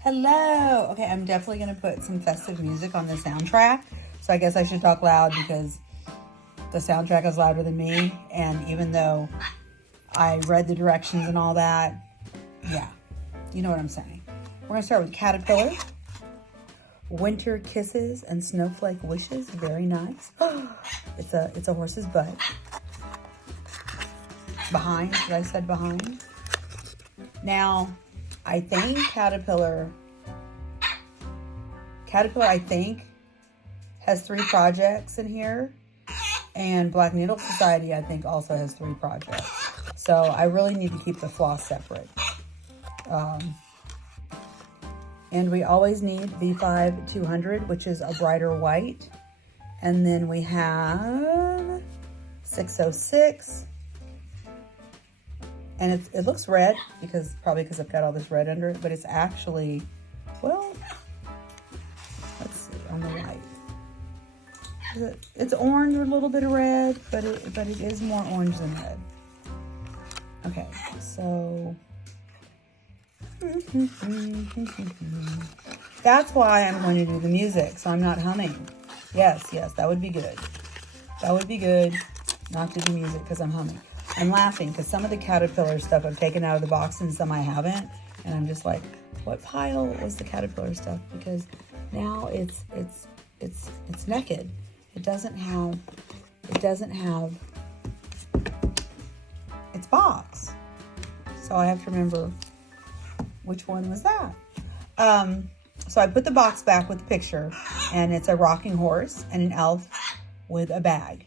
Hello. Okay, I'm definitely going to put some festive music on the soundtrack. So I guess I should talk loud because the soundtrack is louder than me. And even though I read the directions and all that, yeah, you know what I'm saying. We're going to start with Caterpillar. Winter Kisses and Snowflake Wishes. Very nice. It's a horse's butt. Behind, what I said behind. Now, I think Caterpillar, I think, has 3 projects in here. And Black Needle Society, I think, also has 3 projects. So I really need to keep the floss separate. And we always need V5 200, which is a brighter white. And then we have 606. And it looks red, probably because I've got all this red under it, but it's actually, well, let's see, on the white. It's orange with a little bit of red, but it is more orange than red. Okay, so that's why I'm going to do the music, so I'm not humming. Yes, that would be good. That would be good, not to do music because I'm humming. I'm laughing because some of the Caterpillar stuff I've taken out of the box and some I haven't. And I'm just like, what pile was the Caterpillar stuff? Because now it's naked. It doesn't have its box. So I have to remember which one was that. So I put the box back with the picture, and it's a rocking horse and an elf with a bag.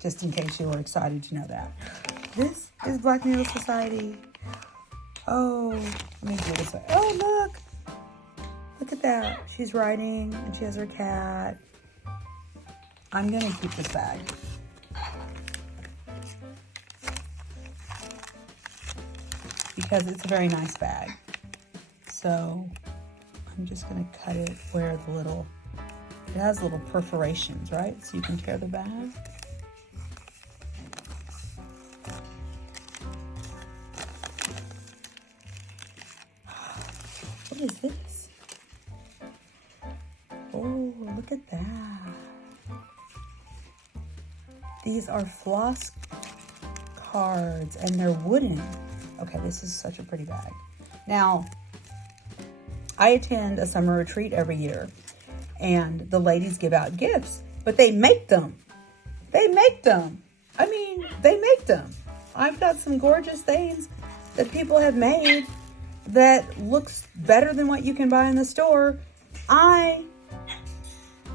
Just in case you were excited to know that. This is Black Needle Society. Oh, let me do it this way. Oh, look. Look at that. She's riding and she has her cat. I'm going to keep this bag. Because it's a very nice bag. So I'm just going to cut it where it has little perforations, right? So you can tear the bag. What is this? Oh, look at that. These are floss cards and they're wooden. Okay, this is such a pretty bag. Now, I attend a summer retreat every year and the ladies give out gifts, but they make them. They make them. I mean, they make them. I've got some gorgeous things that people have made that looks better than what you can buy in the store. I'm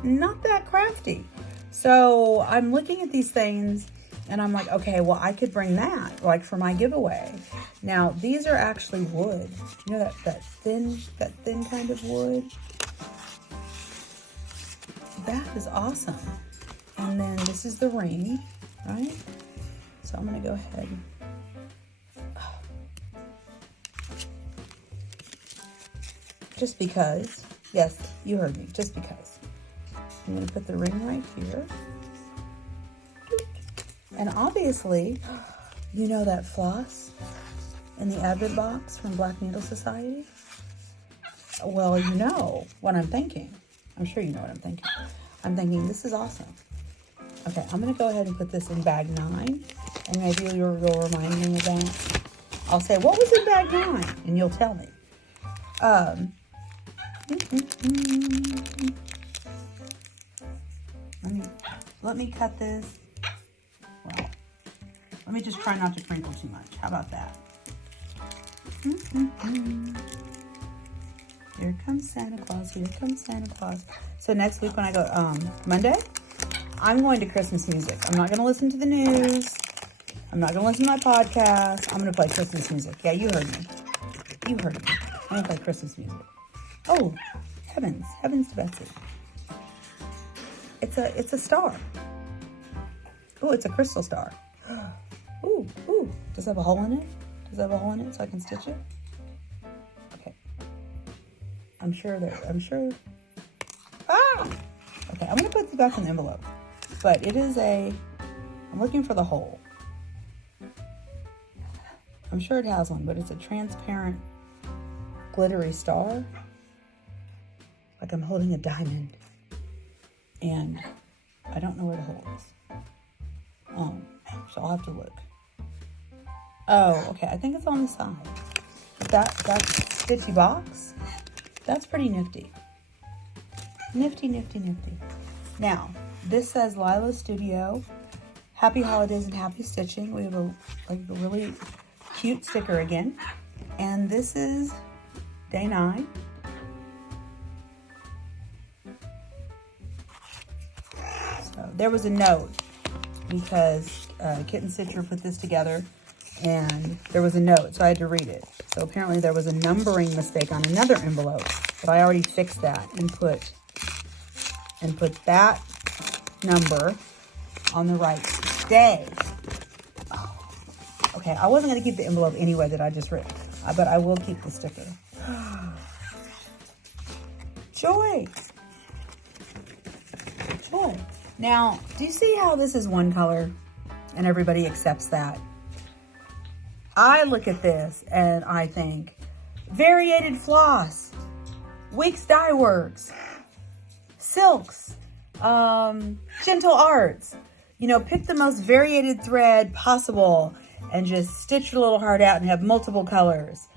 not that crafty. So I'm looking at these things and I'm like, okay, well, I could bring that like for my giveaway. Now, these are actually wood. You know that thin kind of wood? That is awesome. And then this is the ring, right? So I'm gonna go ahead. Just because, yes, you heard me, just because. I'm gonna put the ring right here. And obviously, you know that floss in the Advent box from Black Needle Society? Well, you know what I'm thinking. I'm sure you know what I'm thinking. I'm thinking, this is awesome. Okay, I'm gonna go ahead and put this in bag 9, and maybe you'll remind me of that. I'll say, what was in bag 9? And you'll tell me. Let me cut this. Well, let me just try not to crinkle too much. How about that? Here comes Santa Claus. Here comes Santa Claus. So next week when I go, Monday, I'm going to Christmas music. I'm not going to listen to the news. I'm not going to listen to my podcast. I'm going to play Christmas music. Yeah, you heard me. You heard me. I'm going to play Christmas music. Oh, heavens to Betsy. It's a star. Oh, it's a crystal star. Ooh. Does it have a hole in it? Does it have a hole in it so I can stitch it? Okay. I'm sure. Ah! Okay, I'm gonna put the back in the envelope. But it is I'm looking for the hole. I'm sure it has one, but it's a transparent glittery star. Like I'm holding a diamond. And I don't know where the hole is. So I'll have to look. Oh, okay. I think it's on the side. That's Stitchy Box. That's pretty nifty. Nifty, nifty, nifty. Now, this says Lila Studio. Happy holidays and happy stitching. We have a really cute sticker again. And this is day 9. So there was a note because Kitten Stitcher put this together and there was a note, so I had to read it. So apparently there was a numbering mistake on another envelope, but I already fixed that and put that number on the right day. Oh, okay, I wasn't going to keep the envelope anyway that I just wrote, but I will keep the sticker. Joy! Joy. Now, do you see how this is one color and everybody accepts that? I look at this and I think, variated floss, Weeks Dye Works, silks, gentle arts. You know, pick the most variated thread possible and just stitch your little heart out and have multiple colors.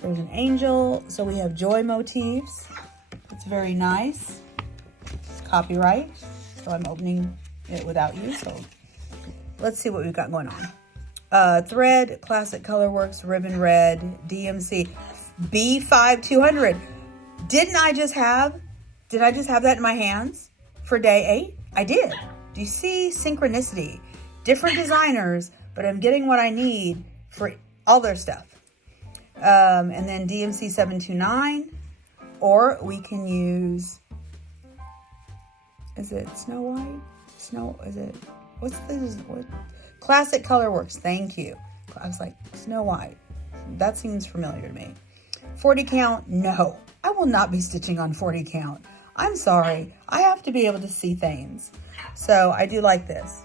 There's an angel, so we have joy motifs. It's very nice. It's copyright, so I'm opening it without you. So let's see what we've got going on. Thread, Classic Colorworks, Ribbon Red, DMC, B5200. Did I just have that in my hands for day 8? I did. Do you see synchronicity? Different designers, but I'm getting what I need for all their stuff. And then DMC 729, or we can use, is it Snow White? What? Classic Colorworks, thank you. I was like, Snow White. That seems familiar to me. 40 count, no. I will not be stitching on 40 count. I'm sorry. I have to be able to see things. So I do like this.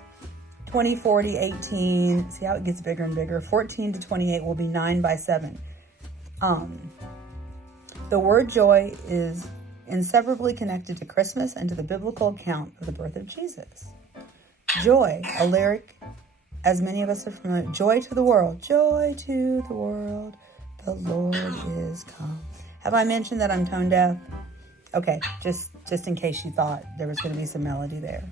20, 40, 18. See how it gets bigger and bigger. 14 to 28 will be 9 by 7. The word joy is inseparably connected to Christmas and to the biblical account of the birth of Jesus. Joy, a lyric, as many of us are familiar. Joy to the world. Joy to the world. The Lord is come. Have I mentioned that I'm tone deaf? Okay, just in case you thought there was going to be some melody there.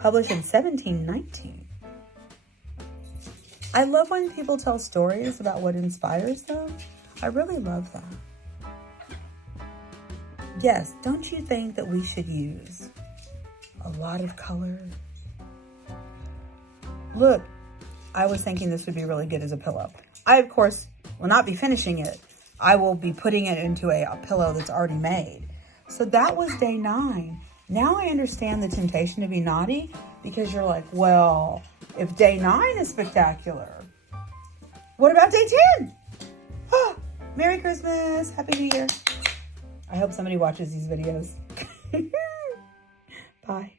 Published in 1719. I love when people tell stories about what inspires them. I really love that. Yes, don't you think that we should use a lot of color? Look, I was thinking this would be really good as a pillow. I, of course, will not be finishing it. I will be putting it into a pillow that's already made. So that was day 9. Now I understand the temptation to be naughty because you're like, well, if day 9 is spectacular, what about day 10? Oh, Merry Christmas. Happy New Year. I hope somebody watches these videos. Bye.